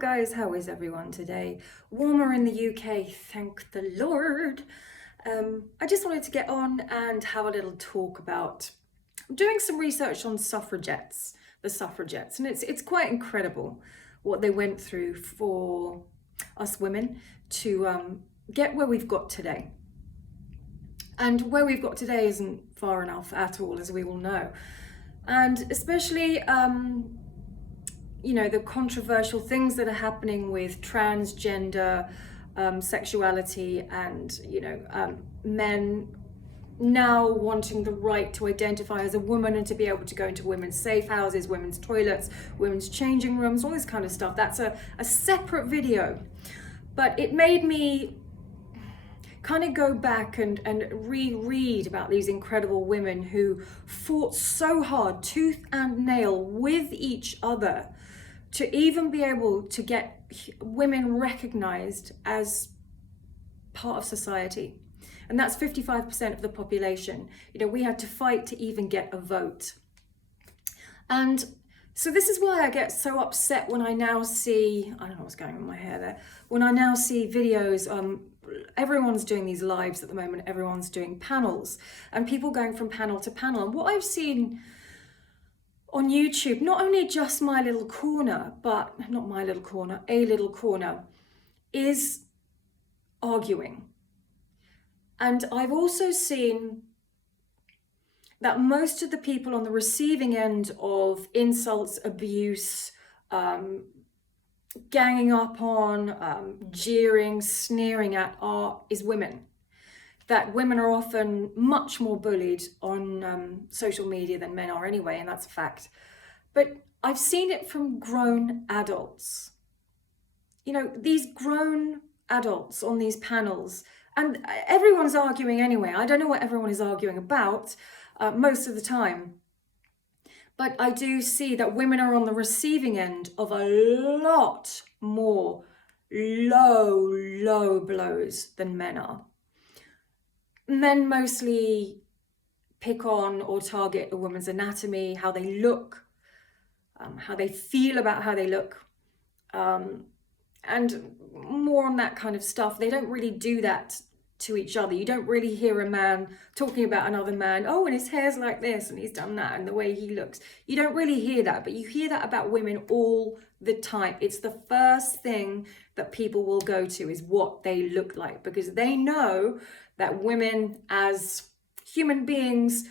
guys, how is everyone today? Warmer in the UK, thank the Lord. I just wanted to get on and have a little talk about doing some research on suffragettes, the suffragettes, and it's quite incredible what they went through for us women to get where we've got today. And where we've got today isn't far enough at all, as we all know. And especially the controversial things that are happening with transgender sexuality and, men now wanting the right to identify as a woman and to be able to go into women's safe houses, women's toilets, women's changing rooms, all this kind of stuff. That's a separate video. But it made me kind of go back and reread about these incredible women who fought so hard, tooth and nail, with each other to even be able to get women recognized as part of society. And that's 55% of the population. We had to fight to even get a vote. And so this is why I get so upset when I now see, I don't know what's going on with my hair there, when I now see videos, everyone's doing these lives at the moment, everyone's doing panels, and people going from panel to panel. And what I've seen on YouTube, not only just my little corner, but not my little corner, a little corner, is arguing. And I've also seen that most of the people on the receiving end of insults, abuse, ganging up on, jeering, sneering at is women. That women are often much more bullied on social media than men are anyway, and that's a fact. But I've seen it from grown adults. These grown adults on these panels, and everyone's arguing anyway. I don't know what everyone is arguing about most of the time. But I do see that women are on the receiving end of a lot more low blows than men are. Men mostly pick on or target a woman's anatomy, how they look, how they feel about how they look, and more on that kind of stuff. They don't really do that to each other. You don't really hear a man talking about another man, oh, and his hair's like this and he's done that and the way he looks. You don't really hear that, but you hear that about women all the time. It's the first thing that people will go to is what they look like, because they know that women as human beings,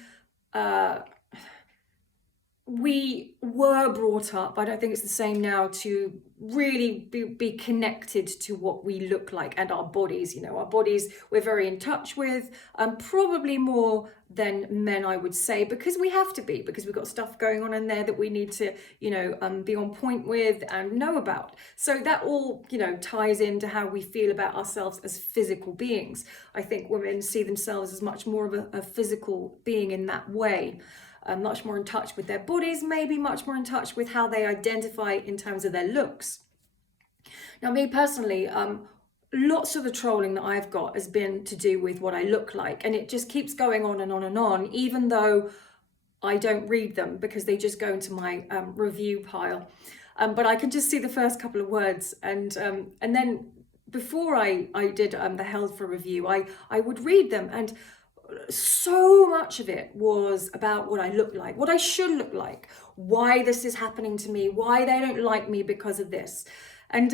we were brought up, I don't think it's the same now, to really be connected to what we look like and our bodies. Our bodies we're very in touch with, probably more than men, I would say, because we have to be, because we've got stuff going on in there that we need to, be on point with and know about. So that all, ties into how we feel about ourselves as physical beings. I think women see themselves as much more of a physical being in that way. Much more in touch with their bodies, maybe much more in touch with how they identify in terms of their looks. Now, me personally, lots of the trolling that I've got has been to do with what I look like, and it just keeps going on and on and on, even though I don't read them because they just go into my review pile. But I can just see the first couple of words, and then before I did the held for review, I would read them, and so much of it was about what I look like, what I should look like, why this is happening to me, why they don't like me because of this. And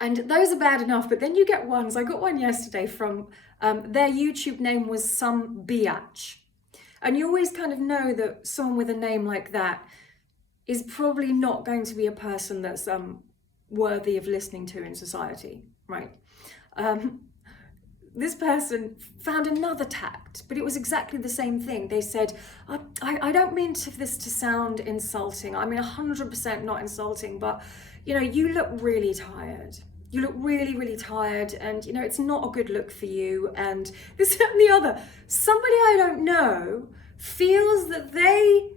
those are bad enough, but then you get ones. I got one yesterday from their YouTube name was some biatch. And you always kind of know that someone with a name like that is probably not going to be a person that's worthy of listening to in society, right? This person found another tact, but it was exactly the same thing. They said, I don't mean this to sound insulting. I mean, 100% not insulting, but, you look really tired. You look really, really tired, and, it's not a good look for you. And this and the other. Somebody I don't know feels that they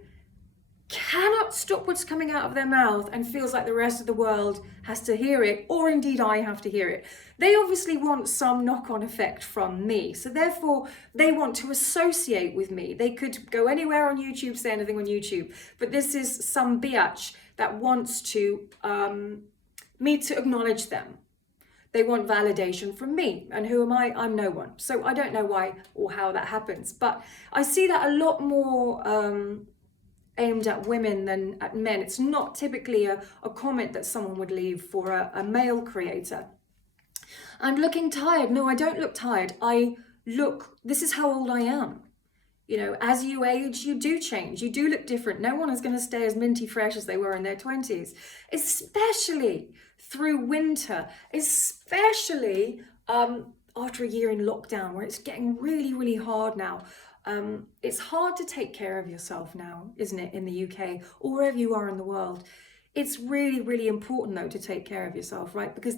cannot stop what's coming out of their mouth and feels like the rest of the world has to hear it, or indeed I have to hear it. They obviously want some knock-on effect from me, so therefore they want to associate with me. They could go anywhere on YouTube, say anything on YouTube, but this is some biatch that wants to me to acknowledge them. They want validation from me. And who am I? I'm no one. So I don't know why or how that happens. But I see that a lot more aimed at women than at men. It's not typically a comment that someone would leave for a male creator. I'm looking tired. No, I don't look tired. This is how old I am. You know, as you age, you do change. You do look different. No one is going to stay as minty fresh as they were in their 20s, especially through winter, especially after a year in lockdown where it's getting really, really hard now. It's hard to take care of yourself now, isn't it, in the UK or wherever you are in the world. It's really, really important, though, to take care of yourself, right? Because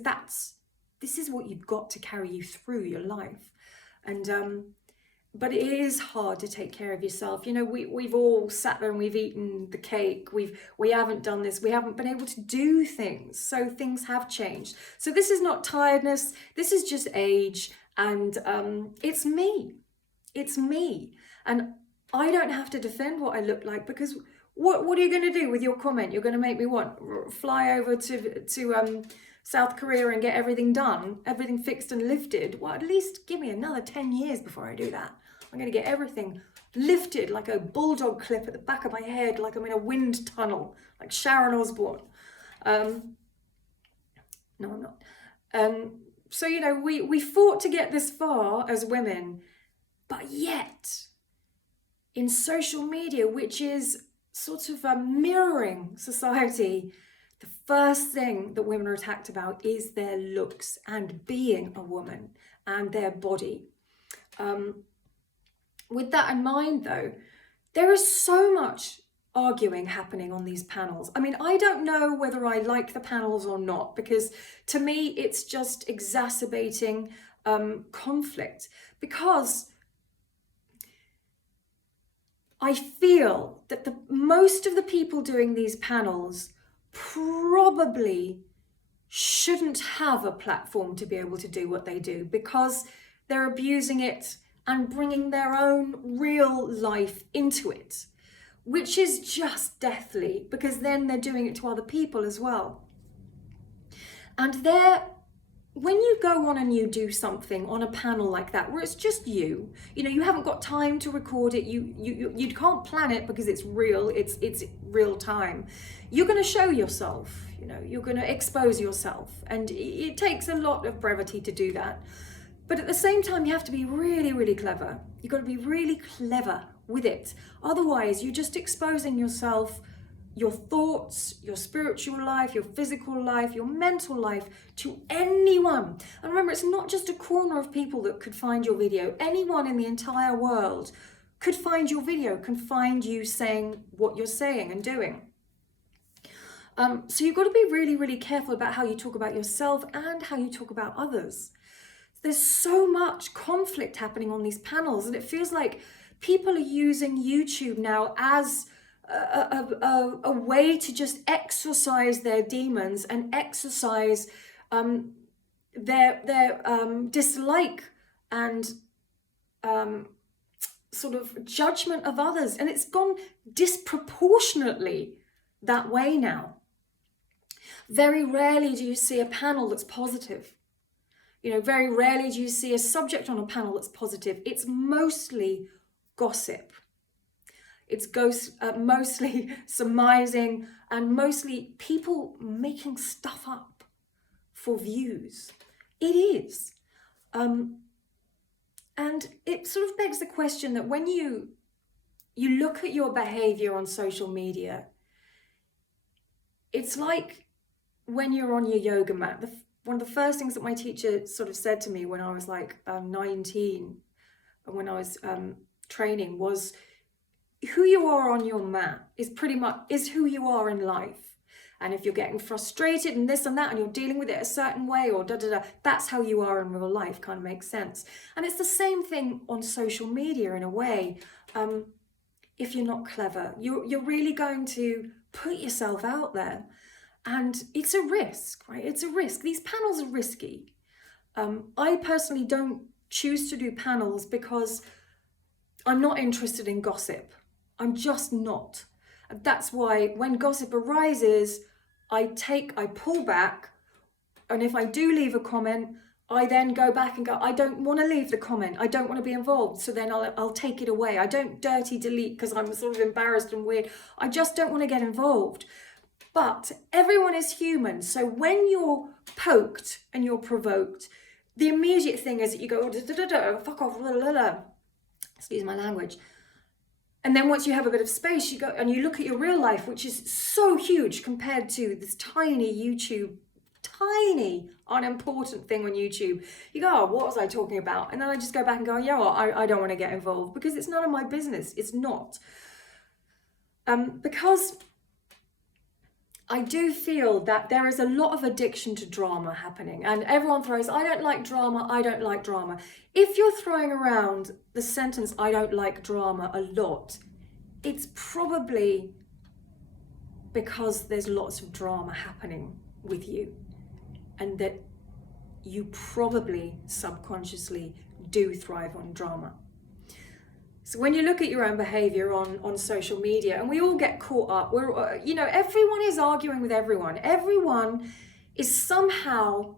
this is what you've got to carry you through your life. And but it is hard to take care of yourself. You know, we've all sat there and we've eaten the cake. We haven't done this. We haven't been able to do things. So things have changed. So this is not tiredness. This is just age. And it's me. It's me. And I don't have to defend what I look like, because what are you going to do with your comment? You're going to make me fly over to South Korea and get everything done, everything fixed and lifted? Well, at least give me another 10 years before I do that. I'm going to get everything lifted like a bulldog clip at the back of my head, like I'm in a wind tunnel, like Sharon Osbourne. No, I'm not. So, you know, we fought to get this far as women, but yet in social media, which is sort of mirroring society, the first thing that women are attacked about is their looks and being a woman and their body. With that in mind, though, there is so much arguing happening on these panels. I mean, I don't know whether I like the panels or not, because to me, it's just exacerbating conflict, because I feel that most of the people doing these panels probably shouldn't have a platform to be able to do what they do, because they're abusing it and bringing their own real life into it, which is just deathly, because then they're doing it to other people as well. And when you go on and you do something on a panel like that, where it's just you know, you haven't got time to record it, you can't plan it because it's real, it's real time. You're going to show yourself, you know, you're going to expose yourself, and it takes a lot of brevity to do that. But at the same time, you have to be really, really clever. You've got to be really clever with it. Otherwise, you're just exposing yourself, your thoughts, your spiritual life, your physical life, your mental life to anyone. And remember, it's not just a corner of people that could find your video. Anyone in the entire world could find your video, can find you saying what you're saying and doing. So you've got to be really, really careful about how you talk about yourself and how you talk about others. There's so much conflict happening on these panels, and it feels like people are using YouTube now as a way to just exorcise their demons and exercise their dislike and sort of judgment of others. And it's gone disproportionately that way now. Very rarely do you see a panel that's positive. You know, very rarely do you see a subject on a panel that's positive. It's mostly gossip. It's mostly surmising, and mostly people making stuff up for views. It is. And it sort of begs the question that when you look at your behaviour on social media, it's like when you're on your yoga mat. One of the first things that my teacher sort of said to me when I was like 19, and when I was training, was who you are on your mat is who you are in life. And if you're getting frustrated and this and that, and you're dealing with it a certain way, or that's how you are in real life. Kind of makes sense. And it's the same thing on social media in a way. If you're not clever, you're really going to put yourself out there. And it's a risk, right? It's a risk. These panels are risky. I personally don't choose to do panels because I'm not interested in gossip. I'm just not. That's why when gossip arises, I pull back, and if I do leave a comment, I then go back and go, I don't want to leave the comment. I don't want to be involved. So then I'll take it away. I don't dirty delete because I'm sort of embarrassed and weird. I just don't want to get involved. But everyone is human. So when you're poked and you're provoked, the immediate thing is that you go, fuck off, excuse my language. And then once you have a bit of space, you go and you look at your real life, which is so huge compared to this tiny YouTube, tiny unimportant thing on YouTube. You go, oh, what was I talking about? And then I just go back and go, yeah, well, I don't want to get involved because it's none of my business. It's not. Because I do feel that there is a lot of addiction to drama happening, and everyone throws, I don't like drama, I don't like drama. If you're throwing around the sentence, I don't like drama a lot, it's probably because there's lots of drama happening with you, and that you probably subconsciously do thrive on drama. So when you look at your own behavior on social media, and we all get caught up, everyone is arguing with everyone. Everyone is somehow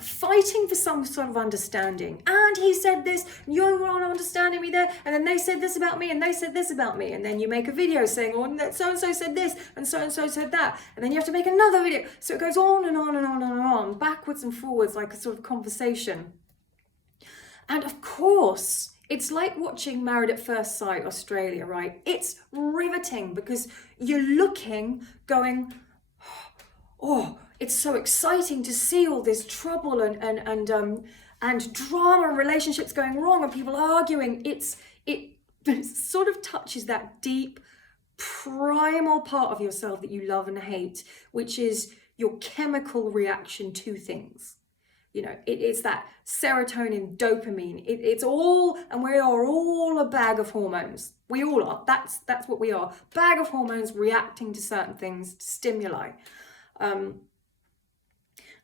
fighting for some sort of understanding. And he said this, and you're not understanding me there, and then they said this about me, and they said this about me, and then you make a video saying, oh, so-and-so said this, and so-and-so said that, and then you have to make another video. So it goes on and on and on and on, backwards and forwards, like a sort of conversation. And of course, it's like watching Married at First Sight Australia, right? It's riveting because you're looking, going, oh, it's so exciting to see all this trouble and drama and relationships going wrong and people arguing. It sort of touches that deep, primal part of yourself that you love and hate, which is your chemical reaction to things. It's that serotonin, dopamine. It's all, and we are all a bag of hormones. We all are. That's what we are. Bag of hormones reacting to certain things, to stimuli.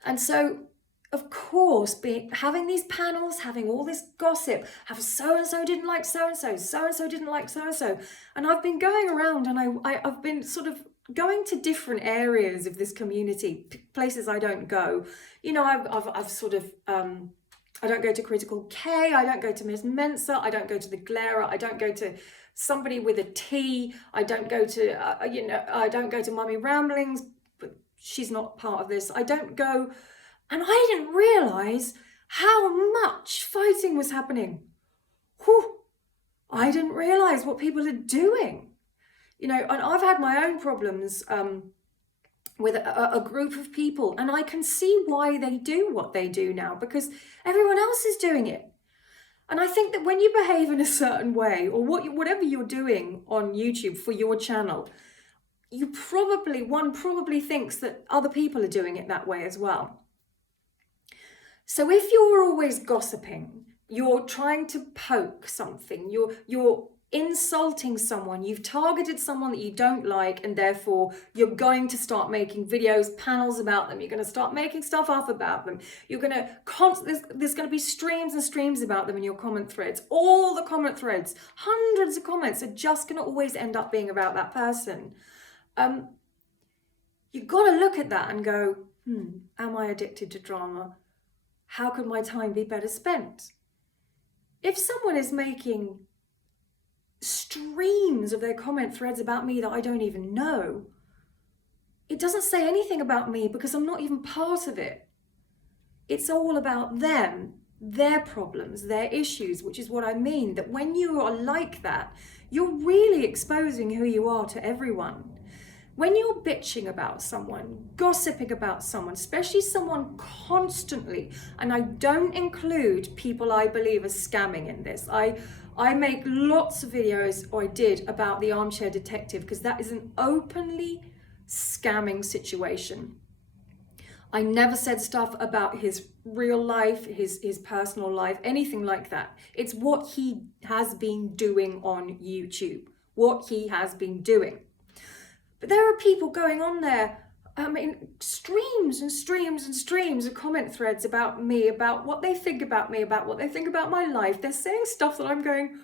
And so, of course, having these panels, having all this gossip, have so-and-so didn't like so-and-so, so-and-so didn't like so-and-so. And I've been going around and I've been sort of going to different areas of this community, places I don't go. I've sort of, I don't go to Critical K, I don't go to Miss Mensa, I don't go to the Glera, I don't go to somebody with a T, I don't go to, I don't go to Mummy Ramblings, but she's not part of this. I don't go, and I didn't realise how much fighting was happening. Whew, I didn't realise what people are doing. And I've had my own problems with a group of people, and I can see why they do what they do now, because everyone else is doing it. And I think that when you behave in a certain way, or whatever you're doing on YouTube for your channel, one probably thinks that other people are doing it that way as well. So if you're always gossiping, you're trying to poke something, you're insulting someone, you've targeted someone that you don't like, and therefore you're going to start making videos, panels about them, you're going to start making stuff up about them, you're going to there's going to be streams and streams about them in your comment threads. All the comment threads, hundreds of comments, are just going to always end up being about that person. You've got to look at that and go, am I addicted to drama? How could my time be better spent? If someone is making streams of their comment threads about me that I don't even know, it doesn't say anything about me because I'm not even part of it. It's all about them, their problems, their issues, which is what I mean, that when you are like that, you're really exposing who you are to everyone. When you're bitching about someone, gossiping about someone, especially someone constantly, and I don't include people I believe are scamming in this. I make lots of videos, or I did, about the armchair detective, because that is an openly scamming situation. I never said stuff about his real life, his personal life, anything like that. It's what he has been doing on YouTube, what he has been doing. But there are people going on there, streams and streams and streams of comment threads about me, about what they think about me, about what they think about my life. They're saying stuff that I'm going,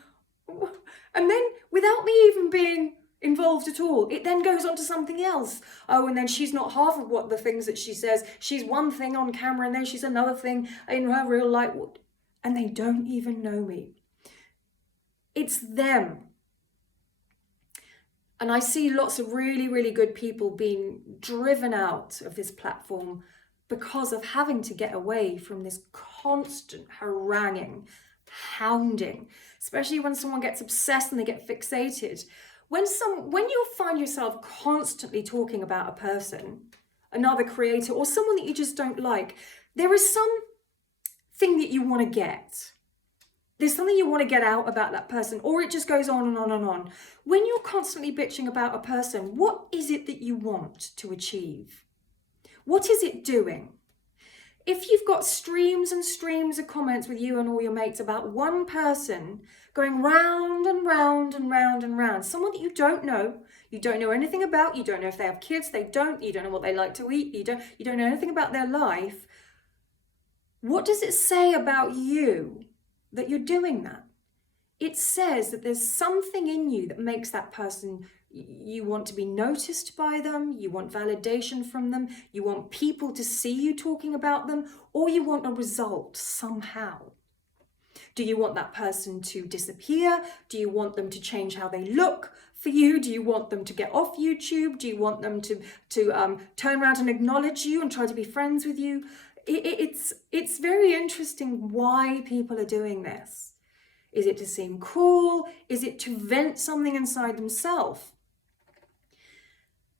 and then without me even being involved at all. It then goes on to something else. Oh, and then she's not half of what the things that she says. She's one thing on camera and then she's another thing in her real life. And they don't even know me. It's them. And I see lots of really, really good people being driven out of this platform because of having to get away from this constant haranguing, hounding, especially when someone gets obsessed and they get fixated. When you find yourself constantly talking about a person, another creator, or someone that you just don't like, there is something that you want to get. There's something you want to get out about that person, or it just goes on and on and on. When you're constantly bitching about a person, what is it that you want to achieve? What is it doing? If you've got streams and streams of comments with you and all your mates about one person going round and round and round and round, someone that you don't know anything about, you don't know if they have kids, you don't know what they like to eat, you don't know anything about their life, what does it say about you that you're doing that? It says that there's something in you that makes that person, you want to be noticed by them, you want validation from them, you want people to see you talking about them, or you want a result somehow. Do you want that person to disappear? Do you want them to change how they look for you? Do you want them to get off YouTube? Do you want them to turn around and acknowledge you and try to be friends with you? It's very interesting why people are doing this. Is it to seem cool? Is it to vent something inside themselves?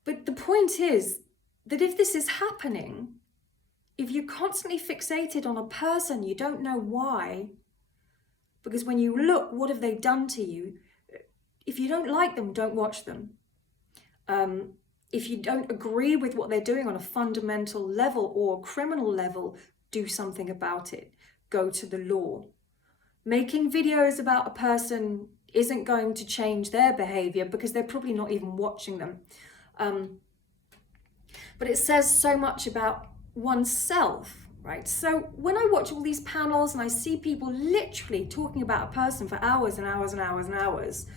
But the point is that if this is happening, if you're constantly fixated on a person, you don't know why, because when you look, what have they done to you? If you don't like them, don't watch them. If you don't agree with what they're doing on a fundamental level or criminal level, do something about it. Go to the law. Making videos about a person isn't going to change their behaviour because they're probably not even watching them. But it says so much about oneself, right? So when I watch all these panels and I see people literally talking about a person for hours and hours and hours and hours,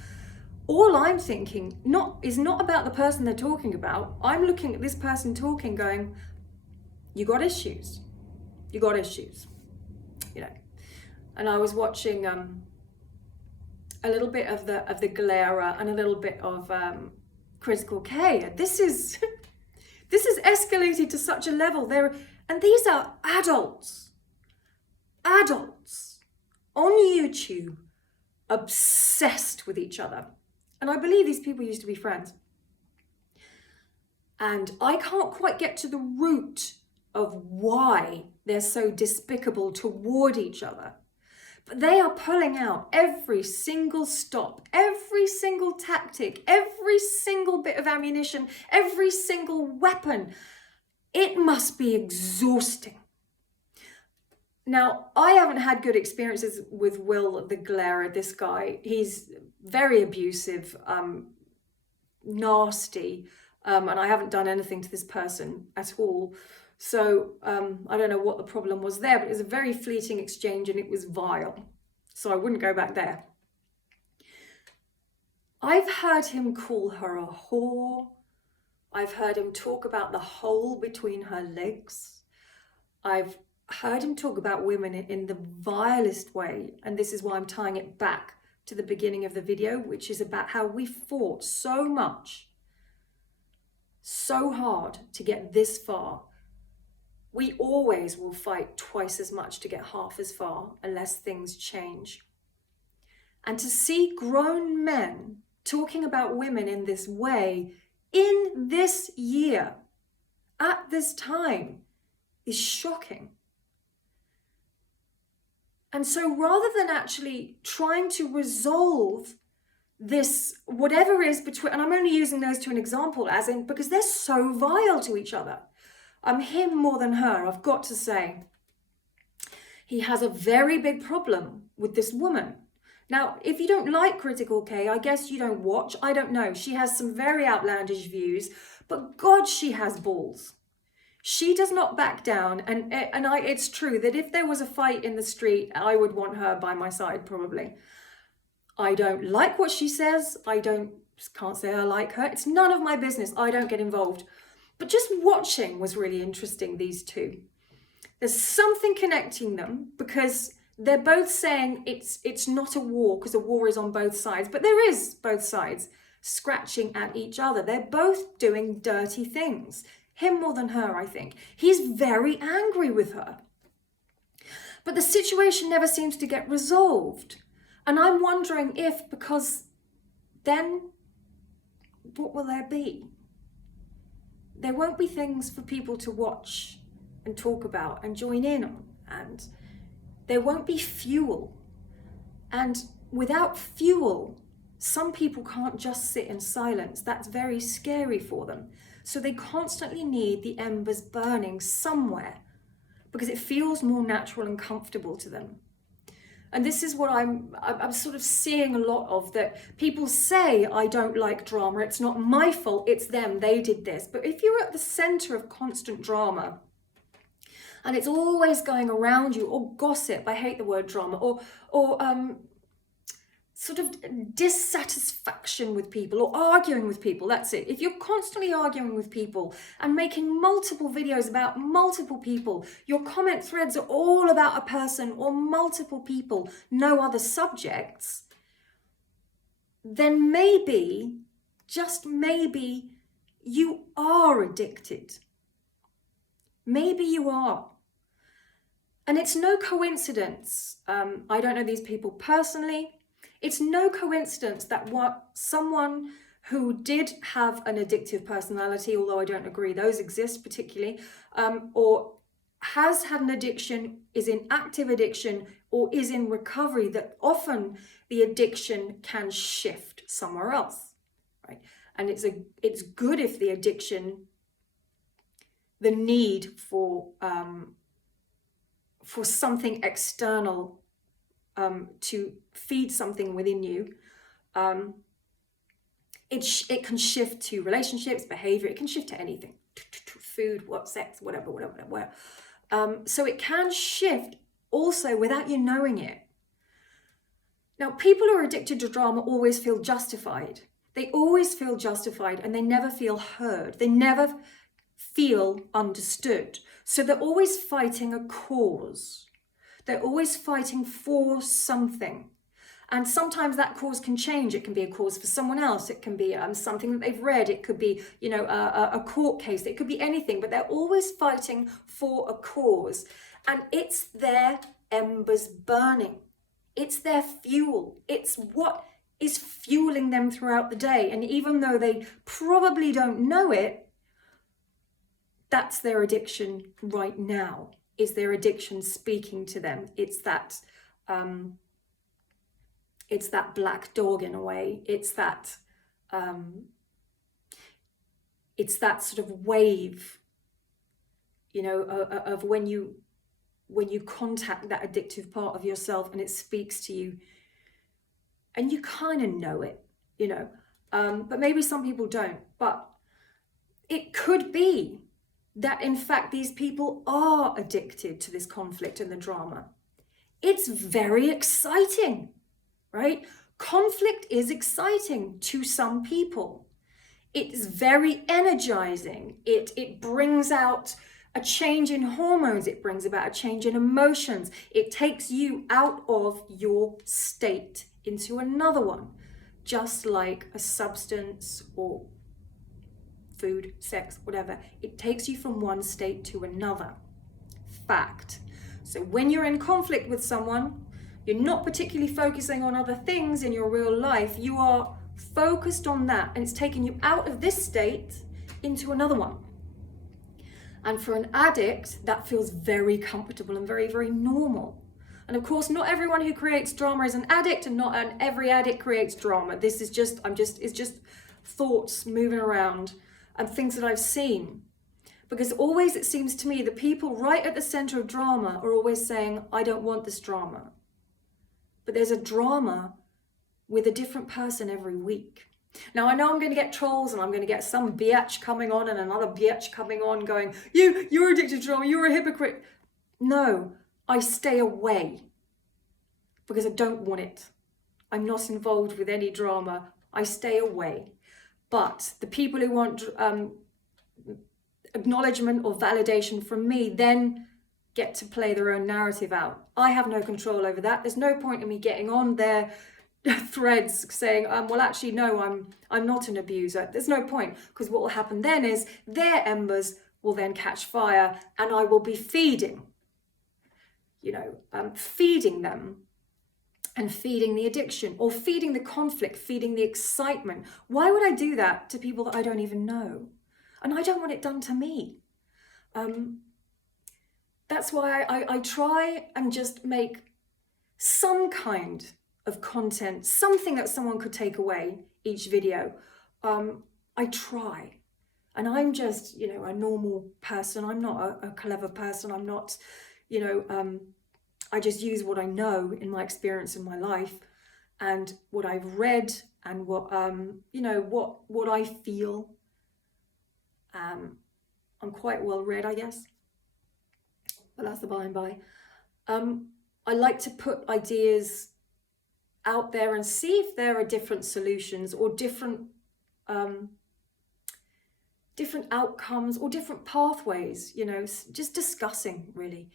all I'm thinking is not about the person they're talking about. I'm looking at this person talking going, you got issues. You got issues, you know. And I was watching a little bit of the Galera and a little bit of Critical K. This is escalated to such a level there, and these are adults on YouTube, obsessed with each other. And I believe these people used to be friends. And I can't quite get to the root of why they're so despicable toward each other. But they are pulling out every single stop, every single tactic, every single bit of ammunition, every single weapon. It must be exhausting. Now, I haven't had good experiences with Will the Galera, this guy. He's very abusive, nasty, and I haven't done anything to this person at all. So I don't know what the problem was there, but it was a very fleeting exchange and it was vile. So I wouldn't go back there. I've heard him call her a whore. I've heard him talk about the hole between her legs. I've heard him talk about women in the vilest way. And this is why I'm tying it back to the beginning of the video, which is about how we fought so much, so hard to get this far. We always will fight twice as much to get half as far unless things change. And to see grown men talking about women in this way, in this year, at this time, is shocking. And so rather than actually trying to resolve this, whatever is between, and I'm only using those to an example, as in, because they're so vile to each other. Him more than her, I've got to say. He has a very big problem with this woman. Now, if you don't like Critical K, I guess you don't watch. I don't know. She has some very outlandish views, but God, she has balls. She does not back down. And it's true that if there was a fight in the street, I would want her by my side, probably. I don't like what she says. I don't Just can't say I like her. It's none of my business. I don't get involved. But just watching was really interesting, these two. There's something connecting them because they're both saying it's not a war, because a war is on both sides, but there is both sides scratching at each other. They're both doing dirty things. Him more than her, I think. He's very angry with her. But the situation never seems to get resolved. And I'm wondering if, because then what will there be? There won't be things for people to watch and talk about and join in on, and there won't be fuel. And without fuel, some people can't just sit in silence. That's very scary for them. So they constantly need the embers burning somewhere because it feels more natural and comfortable to them. And this is what I'm sort of seeing a lot of, that people say, I don't like drama. It's not my fault. It's them. They did this. But if you're at the center of constant drama, and it's always going around you, or gossip, I hate the word drama, or sort of dissatisfaction with people, or arguing with people, that's it. If you're constantly arguing with people and making multiple videos about multiple people, your comment threads are all about a person or multiple people, no other subjects, then maybe, just maybe, you are addicted. Maybe you are. And it's no coincidence, I don't know these people personally, it's no coincidence that someone who did have an addictive personality, although I don't agree those exist particularly, or has had an addiction, is in active addiction, or is in recovery, that often the addiction can shift somewhere else, right? And it's good if the addiction, the need for something external to feed something within you, it can shift to relationships, behavior, it can shift to anything, food, what, sex, whatever. So it can shift also without you knowing it. Now, people who are addicted to drama always feel justified. They always feel justified, and they never feel heard. They never feel understood. So they're always fighting a cause. They're always fighting for something. And sometimes that cause can change. It can be a cause for someone else. It can be something that they've read. It could be, a court case. It could be anything, but they're always fighting for a cause. And it's their embers burning. It's their fuel. It's what is fueling them throughout the day. And even though they probably don't know it, that's their addiction right now. Is their addiction speaking to them? It's that black dog in a way. It's that sort of wave, of when you contact that addictive part of yourself and it speaks to you, and you kind of know it, but maybe some people don't. But it could be that in fact these people are addicted to this conflict and the drama. It's very exciting, right? Conflict is exciting to some people. It's very energizing. It brings out a change in hormones. It brings about a change in emotions. It takes you out of your state into another one, just like a substance or food, sex, whatever. It takes you from one state to another. Fact. So when you're in conflict with someone, you're not particularly focusing on other things in your real life. You are focused on that, and it's taking you out of this state into another one. And for an addict, that feels very comfortable and very, very normal. And of course, not everyone who creates drama is an addict, and every addict creates drama. This is it's just thoughts moving around and things that I've seen. Because always it seems to me the people right at the center of drama are always saying, I don't want this drama. But there's a drama with a different person every week. Now, I know I'm going to get trolls, and I'm going to get some biatch coming on and another biatch coming on going, you're addicted to drama, you're a hypocrite. No, I stay away because I don't want it. I'm not involved with any drama I stay away. But the people who want acknowledgement or validation from me then get to play their own narrative out. I have no control over that. There's no point in me getting on their threads saying, well, actually, no, I'm not an abuser. There's no point, because what will happen then is their embers will then catch fire, and I will be feeding, feeding them, and feeding the addiction, or feeding the conflict, feeding the excitement. Why would I do that to people that I don't even know? And I don't want it done to me. That's why I try and just make some kind of content, something that someone could take away each video. I try. And I'm just, a normal person. I'm not a clever person. I'm not, I just use what I know in my experience in my life, and what I've read, and what I feel. I'm quite well read, I guess, but that's the by and by. I like to put ideas out there and see if there are different solutions, or different outcomes, or different pathways, just discussing, really.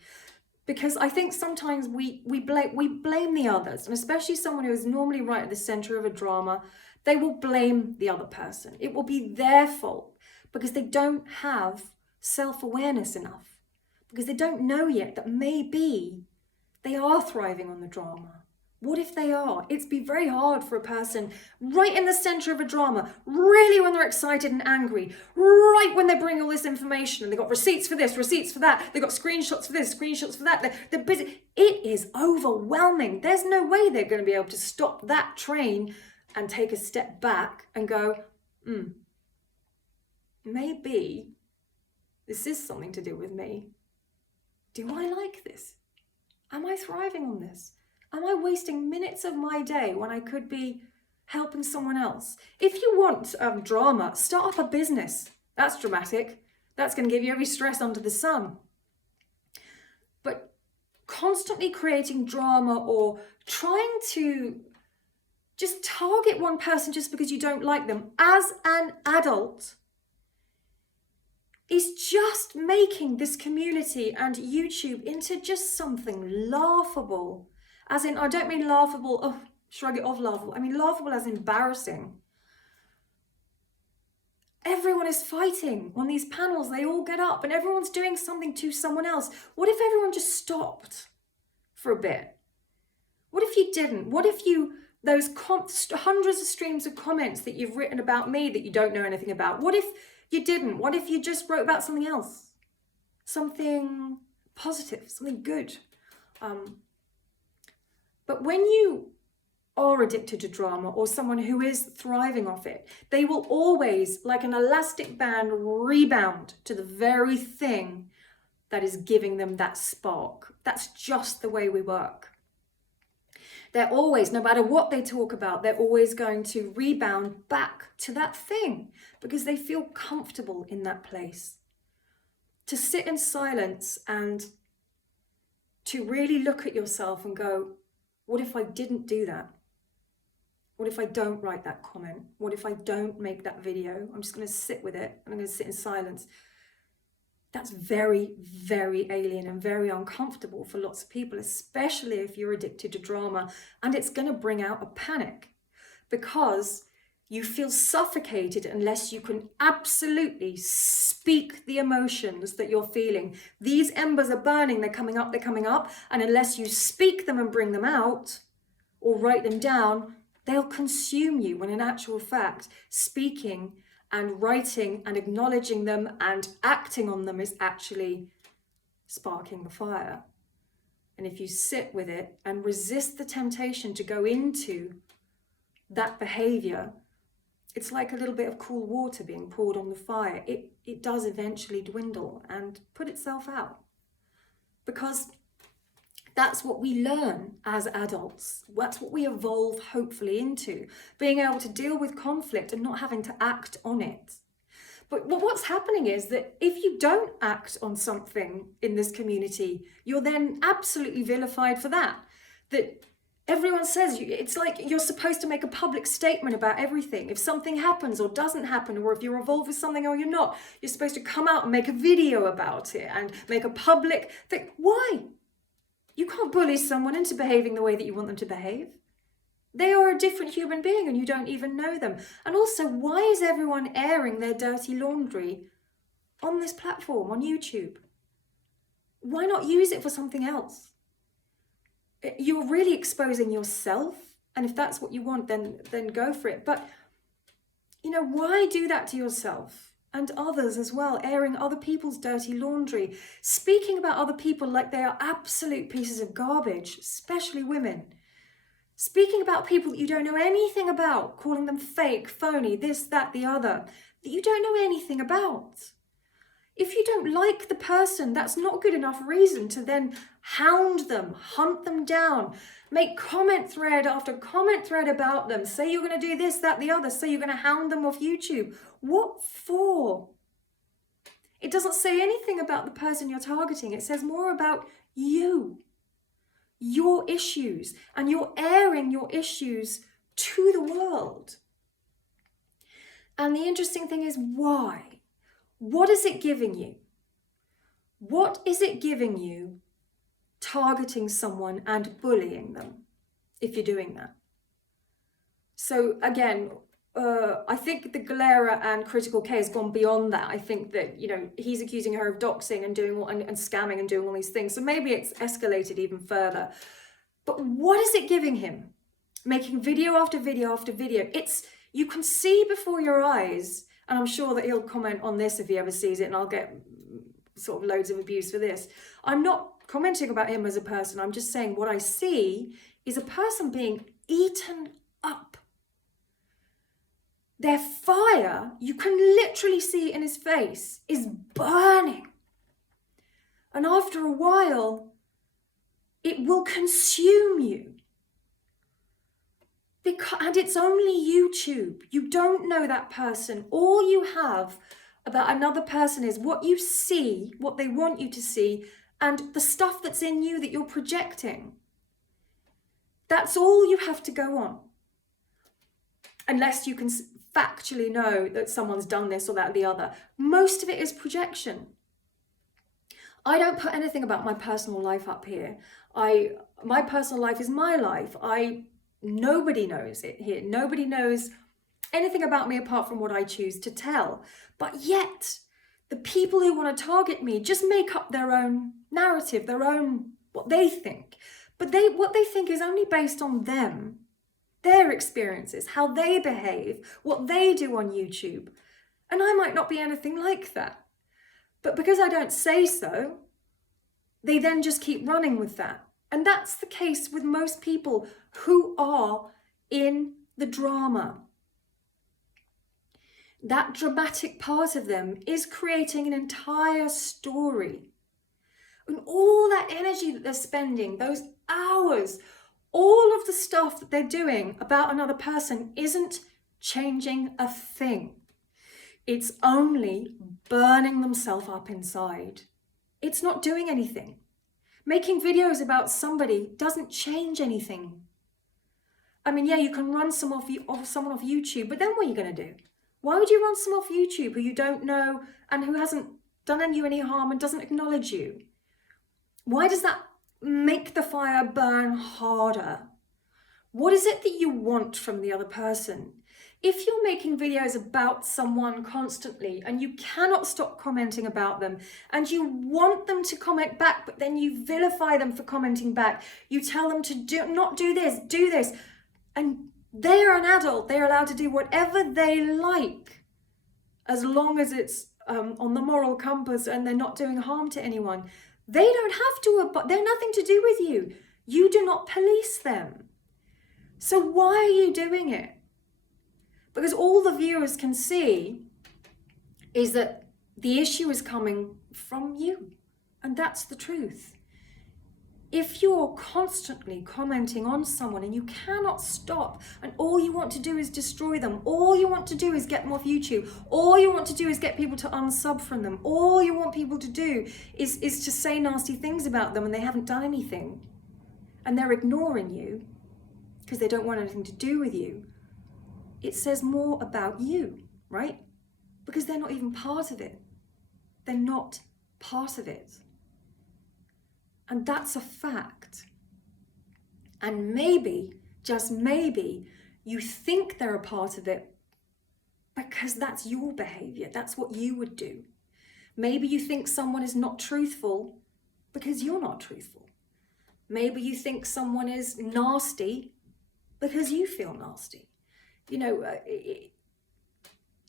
Because I think sometimes we blame the others, and especially someone who is normally right at the center of a drama, they will blame the other person. It will be their fault, because they don't have self-awareness enough, because they don't know yet that maybe they are thriving on the drama. What if they are? It's be very hard for a person right in the center of a drama, really when they're excited and angry, right when they bring all this information and they've got receipts for this, receipts for that, they've got screenshots for this, screenshots for that, they're busy. It is overwhelming. There's no way they're going to be able to stop that train and take a step back and go, maybe this is something to do with me. Do I like this? Am I thriving on this? Am I wasting minutes of my day when I could be helping someone else? If you want drama, start up a business. That's dramatic. That's going to give you every stress under the sun. But constantly creating drama, or trying to just target one person just because you don't like them as an adult, is just making this community and YouTube into just something laughable. As in, I don't mean laughable, shrug it off laughable. I mean laughable as embarrassing. Everyone is fighting on these panels. They all get up and everyone's doing something to someone else. What if everyone just stopped for a bit? What if you didn't? What if those hundreds of streams of comments that you've written about me that you don't know anything about, what if you didn't? What if you just wrote about something else? Something positive, something good. But when you are addicted to drama, or someone who is thriving off it, they will always, like an elastic band, rebound to the very thing that is giving them that spark. That's just the way we work. They're always, no matter what they talk about, they're always going to rebound back to that thing, because they feel comfortable in that place. To sit in silence and to really look at yourself and go, what if I didn't do that? What if I don't write that comment? What if I don't make that video? I'm just going to sit with it and I'm going to sit in silence. That's very, very alien and very uncomfortable for lots of people, especially if you're addicted to drama. And it's going to bring out a panic, because you feel suffocated unless you can absolutely speak the emotions that you're feeling. These embers are burning, they're coming up. And unless you speak them and bring them out or write them down, they'll consume you, when in actual fact, speaking and writing and acknowledging them and acting on them is actually sparking the fire. And if you sit with it and resist the temptation to go into that behaviour, it's like a little bit of cool water being poured on the fire. It does eventually dwindle and put itself out. Because that's what we learn as adults. That's what we evolve, hopefully, into. Being able to deal with conflict and not having to act on it. But what's happening is that if you don't act on something in this community, you're then absolutely vilified for that. That Everyone says it's like you're supposed to make a public statement about everything. If something happens or doesn't happen, or if you're involved with something or you're not, you're supposed to come out and make a video about it and make a public thing. Why? You can't bully someone into behaving the way that you want them to behave. They are a different human being and you don't even know them. And also, why is everyone airing their dirty laundry on this platform, on YouTube? Why not use it for something else? You're really exposing yourself, and if that's what you want, then go for it. But, you know, why do that to yourself and others as well, airing other people's dirty laundry, speaking about other people like they are absolute pieces of garbage, especially women, speaking about people that you don't know anything about, calling them fake, phony, this, that, the other, that you don't know anything about. If you don't like the person, that's not good enough reason to then hound them, hunt them down, make comment thread after comment thread about them, say you're going to do this, that, the other, say you're going to hound them off YouTube. What for? It doesn't say anything about the person you're targeting. It says more about you, your issues, and you're airing your issues to the world. And the interesting thing is, why? What is it giving you? What is it giving you targeting someone and bullying them if you're doing that? So again, I think the Galera and Critical K has gone beyond that. I think that, you know, he's accusing her of doxing and doing all, and scamming and doing all these things. So maybe it's escalated even further. But what is it giving him? Making video after video after video. You can see before your eyes. And I'm sure that he'll comment on this if he ever sees it, and I'll get sort of loads of abuse for this. I'm not commenting about him as a person. I'm just saying what I see is a person being eaten up. Their fire, you can literally see it in his face, is burning. And after a while, it will consume you. And it's only YouTube. You don't know that person. All you have about another person is what you see, what they want you to see, and the stuff that's in you that you're projecting. That's all you have to go on. Unless you can factually know that someone's done this or that or the other. Most of it is projection. I don't put anything about my personal life up here. My personal life is my life. Nobody knows it here. Nobody knows anything about me apart from what I choose to tell. But yet, the people who want to target me just make up their own narrative, their own, what they think. But what they think is only based on them, their experiences, how they behave, what they do on YouTube. And I might not be anything like that. But because I don't say so, they then just keep running with that. And that's the case with most people who are in the drama. That dramatic part of them is creating an entire story. And all that energy that they're spending, those hours, all of the stuff that they're doing about another person isn't changing a thing. It's only burning themselves up inside. It's not doing anything. Making videos about somebody doesn't change anything. I mean, yeah, you can run someone off YouTube, but then what are you going to do? Why would you run someone off YouTube who you don't know and who hasn't done you any harm and doesn't acknowledge you? Why does that make the fire burn harder? What is it that you want from the other person? If you're making videos about someone constantly and you cannot stop commenting about them and you want them to comment back, but then you vilify them for commenting back, you tell them to not do this, do this, and they are an adult, they're allowed to do whatever they like as long as it's on the moral compass and they're not doing harm to anyone. They don't have to, they're nothing to do with you. You do not police them. So why are you doing it? Because all the viewers can see is that the issue is coming from you. And that's the truth. If you're constantly commenting on someone and you cannot stop, and all you want to do is destroy them, all you want to do is get them off YouTube, all you want to do is get people to unsub from them, all you want people to do is to say nasty things about them and they haven't done anything, and they're ignoring you, because they don't want anything to do with you, it says more about you, right? Because they're not even part of it. They're not part of it. And that's a fact. And maybe, just maybe, you think they're a part of it because that's your behaviour. That's what you would do. Maybe you think someone is not truthful because you're not truthful. Maybe you think someone is nasty because you feel nasty. You know,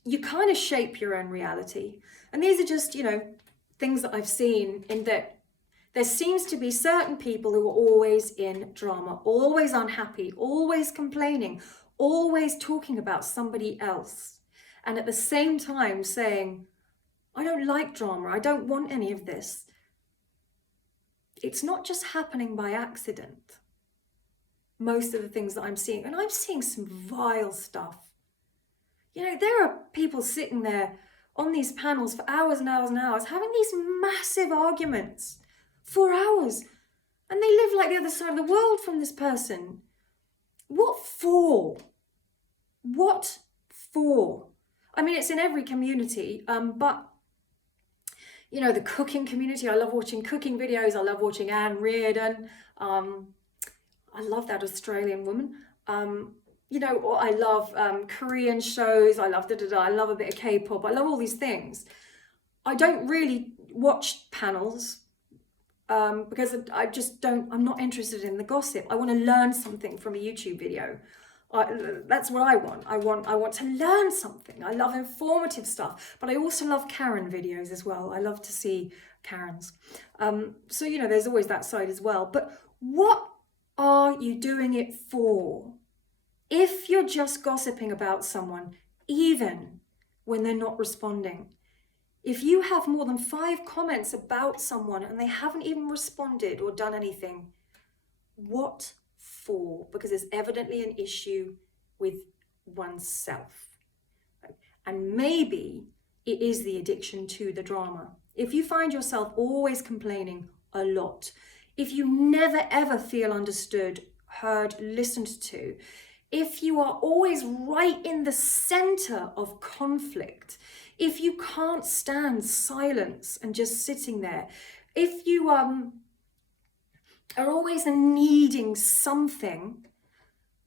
you kind of shape your own reality. And these are just, you know, things that I've seen, in that there seems to be certain people who are always in drama, always unhappy, always complaining, always talking about somebody else. And at the same time saying, I don't like drama, I don't want any of this. It's not just happening by accident. Most of the things that I'm seeing, and I'm seeing some vile stuff. You know, there are people sitting there on these panels for hours and hours and hours, having these massive arguments for hours, and they live like the other side of the world from this person. What for? What for? I mean, it's in every community, but you know, the cooking community, I love watching cooking videos. I love watching Anne Reardon. I love that Australian woman. You know, or I love Korean shows. I love I love a bit of K-pop. I love all these things. I don't really watch panels because I just don't, I'm not interested in the gossip. I want to learn something from a YouTube video. That's what I want. I want to learn something. I love informative stuff, but I also love Karen videos as well. I love to see Karens. So, you know, there's always that side as well. But what are you doing it for? If you're just gossiping about someone, even when they're not responding, if you have more than 5 comments about someone and they haven't even responded or done anything, what for? Because there's evidently an issue with oneself. And maybe it is the addiction to the drama. If you find yourself always complaining a lot, if you never ever feel understood, heard, listened to, if you are always right in the center of conflict, if you can't stand silence and just sitting there, if you are always needing something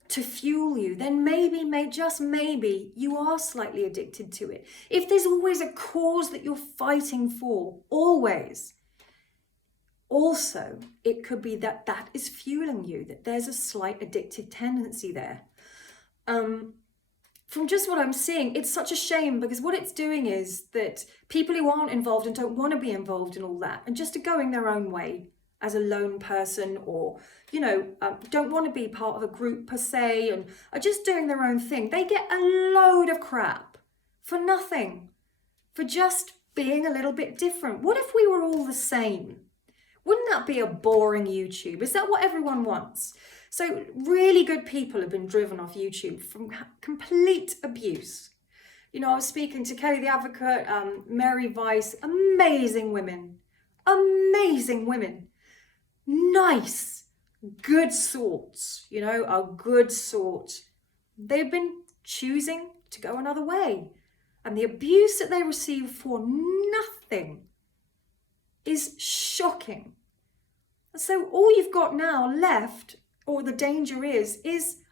to fuel you, then maybe, just maybe, you are slightly addicted to it. If there's always a cause that you're fighting for, always, also, it could be that that is fueling you, that there's a slight addictive tendency there. From just what I'm seeing, it's such a shame, because what it's doing is that people who aren't involved and don't want to be involved in all that, and just are going their own way as a lone person, or, you know, don't want to be part of a group per se, and are just doing their own thing, they get a load of crap for nothing, for just being a little bit different. What if we were all the same? Wouldn't that be a boring YouTube? Is that what everyone wants? So really good people have been driven off YouTube from complete abuse. You know, I was speaking to Kelly the Advocate, Mary Vice, amazing women, nice, good sorts, you know, a good sort. They've been choosing to go another way. And the abuse that they receive for nothing is shocking. So all you've got now left, or the danger is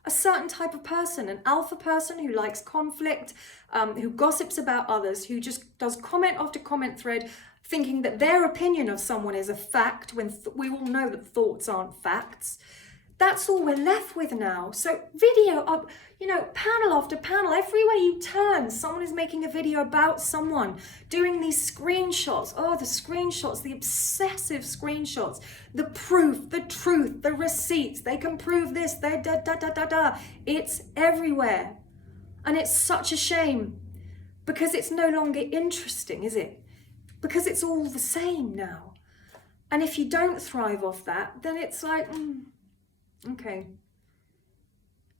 a certain type of person, an alpha person who likes conflict, who gossips about others, who just does comment after comment thread, thinking that their opinion of someone is a fact, when we all know that thoughts aren't facts. That's all we're left with now. So video up, you know, panel after panel, everywhere you turn, someone is making a video about someone, doing these screenshots. Oh, the screenshots, the obsessive screenshots, the proof, the truth, the receipts. They can prove this, they're da. It's everywhere. And it's such a shame, because it's no longer interesting, is it? Because it's all the same now. And if you don't thrive off that, then it's like, okay.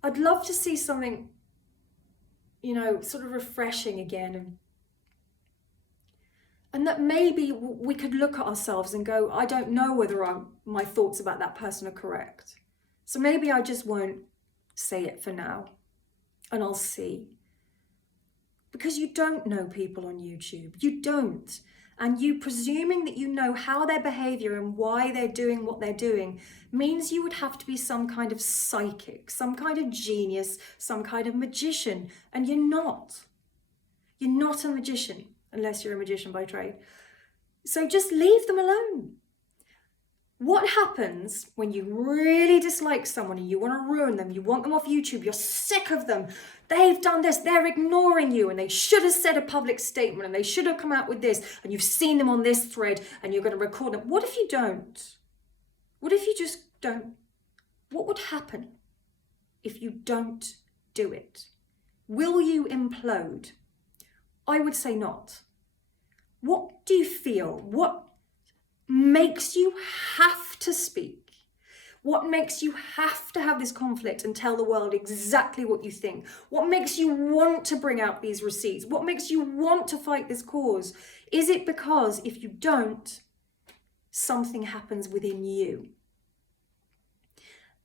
I'd love to see something, you know, sort of refreshing again. And that maybe we could look at ourselves and go, I don't know whether my thoughts about that person are correct. So maybe I just won't say it for now, and I'll see. Because you don't know people on YouTube. You don't. And you presuming that you know how their behaviour and why they're doing what they're doing means you would have to be some kind of psychic, some kind of genius, some kind of magician. And you're not. You're not a magician, unless you're a magician by trade. So just leave them alone. What happens when you really dislike someone and you want to ruin them, you want them off YouTube, you're sick of them, they've done this, they're ignoring you, and they should have said a public statement, and they should have come out with this, and you've seen them on this thread, and you're going to record them. What if you don't? What if you just don't? What would happen if you don't do it? Will you implode? I would say not. What do you feel? What makes you have to speak? What makes you have to have this conflict and tell the world exactly what you think? What makes you want to bring out these receipts? What makes you want to fight this cause? Is it because if you don't, something happens within you?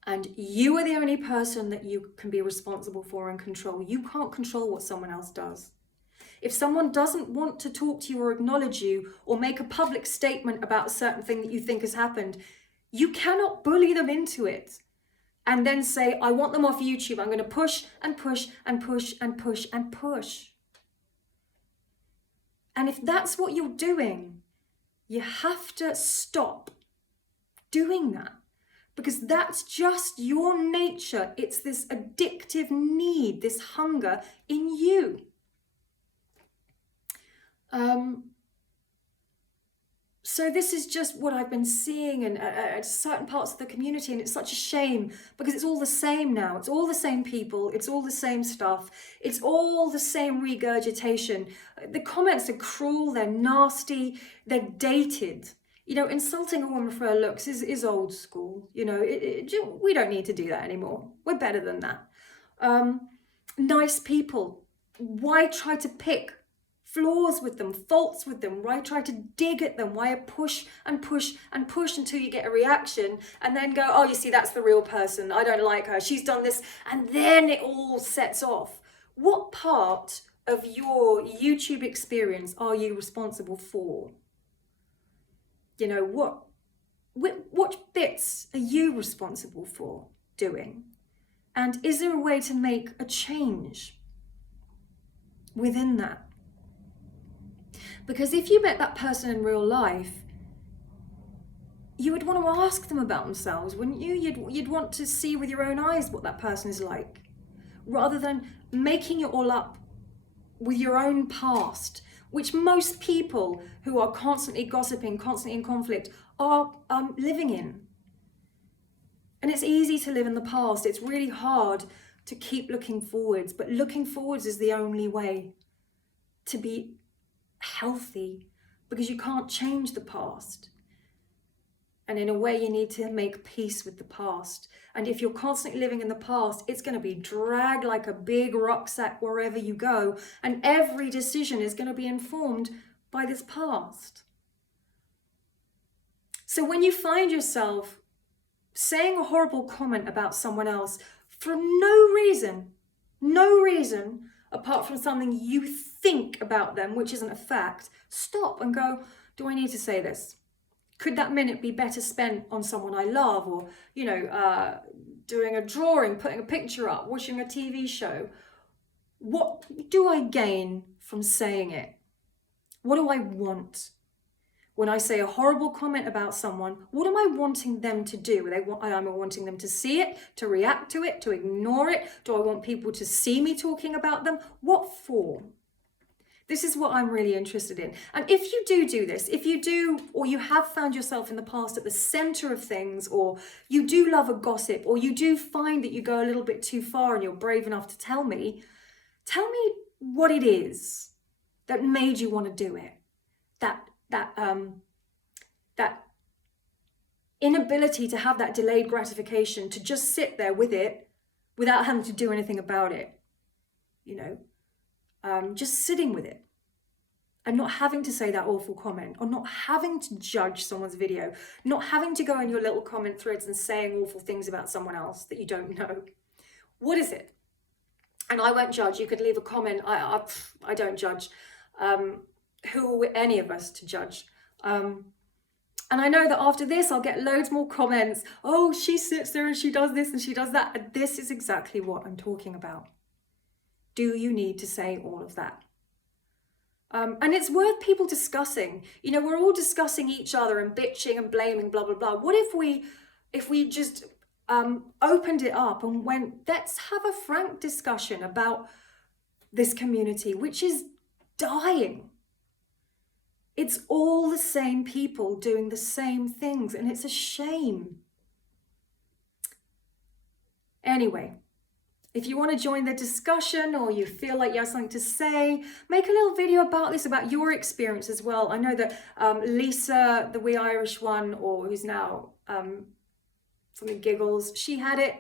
And you are the only person that you can be responsible for and control. You can't control what someone else does. If someone doesn't want to talk to you or acknowledge you or make a public statement about a certain thing that you think has happened, you cannot bully them into it and then say, I want them off YouTube. I'm going to push and push and push and push and push. And if that's what you're doing, you have to stop doing that, because that's just your nature. It's this addictive need, this hunger in you. So this is just what I've been seeing in certain parts of the community, and it's such a shame because it's all the same now. It's all the same people. It's all the same stuff. It's all the same regurgitation. The comments are cruel. They're nasty. They're dated. You know, insulting a woman for her looks is old school. You know, we don't need to do that anymore. We're better than that. Nice people. Why try to pick flaws with them, faults with them? Why try to dig at them? Why push and push and push until you get a reaction and then go, oh, you see, that's the real person. I don't like her. She's done this. And then it all sets off. What part of your YouTube experience are you responsible for? You know, what bits are you responsible for doing? And is there a way to make a change within that? Because if you met that person in real life, you would want to ask them about themselves, wouldn't you? You'd want to see with your own eyes what that person is like, rather than making it all up with your own past, which most people who are constantly gossiping, constantly in conflict, are living in. And it's easy to live in the past. It's really hard to keep looking forwards, but looking forwards is the only way to be healthy, because you can't change the past. And in a way, you need to make peace with the past. And if you're constantly living in the past, it's going to be dragged like a big rucksack wherever you go. And every decision is going to be informed by this past. So when you find yourself saying a horrible comment about someone else for no reason apart from something you think about them, which isn't a fact, stop and go, do I need to say this? Could that minute be better spent on someone I love, or, you know, doing a drawing, putting a picture up, watching a TV show? What do I gain from saying it? What do I want? When I say a horrible comment about someone, what am I wanting them to do? Am I wanting them to see it, to react to it, to ignore it? Do I want people to see me talking about them? What for? This is what I'm really interested in. And if you do this, if you do, or you have found yourself in the past at the center of things, or you do love a gossip, or you do find that you go a little bit too far and you're brave enough to tell me what it is that made you want to do it. That inability to have that delayed gratification, to just sit there with it without having to do anything about it, you know, just sitting with it and not having to say that awful comment, or not having to judge someone's video, not having to go in your little comment threads and saying awful things about someone else that you don't know. What is it? And I won't judge. You could leave a comment. I don't judge. Who are any of us to judge? And I know that after this, I'll get loads more comments. Oh, she sits there and she does this and she does that. And this is exactly what I'm talking about. Do you need to say all of that? And it's worth people discussing. You know, we're all discussing each other and bitching and blaming, blah, blah, blah. What if we just opened it up and went, let's have a frank discussion about this community, which is dying. It's all the same people doing the same things, and it's a shame. Anyway, if you want to join the discussion or you feel like you have something to say, make a little video about this, about your experience as well. I know that Lisa, the wee Irish one, or who's now something Giggles, she had it.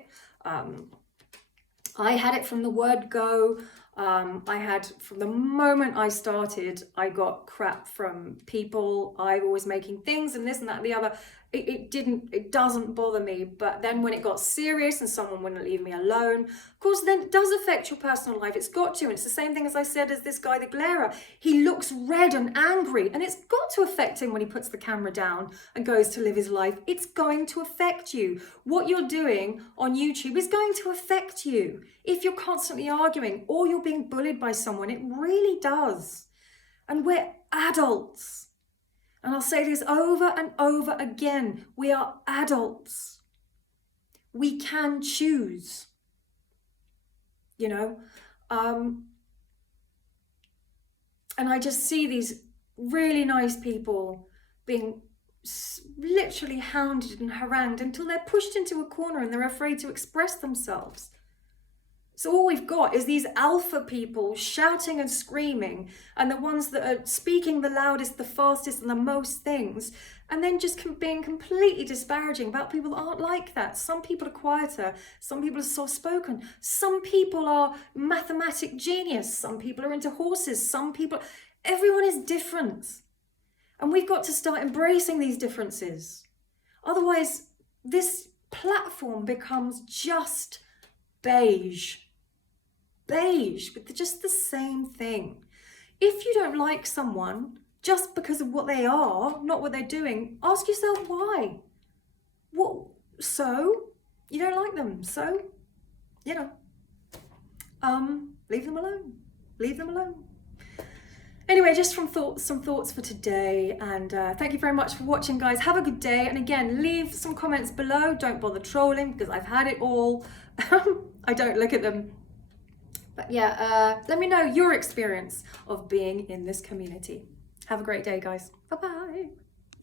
I had it from the word go. I had, from the moment I started, I got crap from people. I was making things and this and that and the other. It doesn't bother me. But then when it got serious and someone wouldn't leave me alone, of course, then it does affect your personal life. It's got to. And it's the same thing as I said as this guy, the glarer. He looks red and angry, and it's got to affect him when he puts the camera down and goes to live his life. It's going to affect you. What you're doing on YouTube is going to affect you. If you're constantly arguing or you're being bullied by someone, it really does. And we're adults. And I'll say this over and over again. We are adults. We can choose. You know? And I just see these really nice people being literally hounded and harangued until they're pushed into a corner and they're afraid to express themselves. So all we've got is these alpha people shouting and screaming, and the ones that are speaking the loudest, the fastest, and the most things, and then just being completely disparaging about people that aren't like that. Some people are quieter, some people are soft-spoken, some people are mathematic genius, some people are into horses, everyone is different. And we've got to start embracing these differences. Otherwise, this platform becomes just beige with just the same thing. If you don't like someone just because of what they are, not what they're doing, ask yourself why. What? So you don't like them, so you know, leave them alone. Anyway, just some thoughts for today, and thank you very much for watching, guys. Have a good day, and again, leave some comments below. Don't bother trolling, because I've had it all. I don't look at them. But yeah, let me know your experience of being in this community. Have a great day, guys. Bye-bye.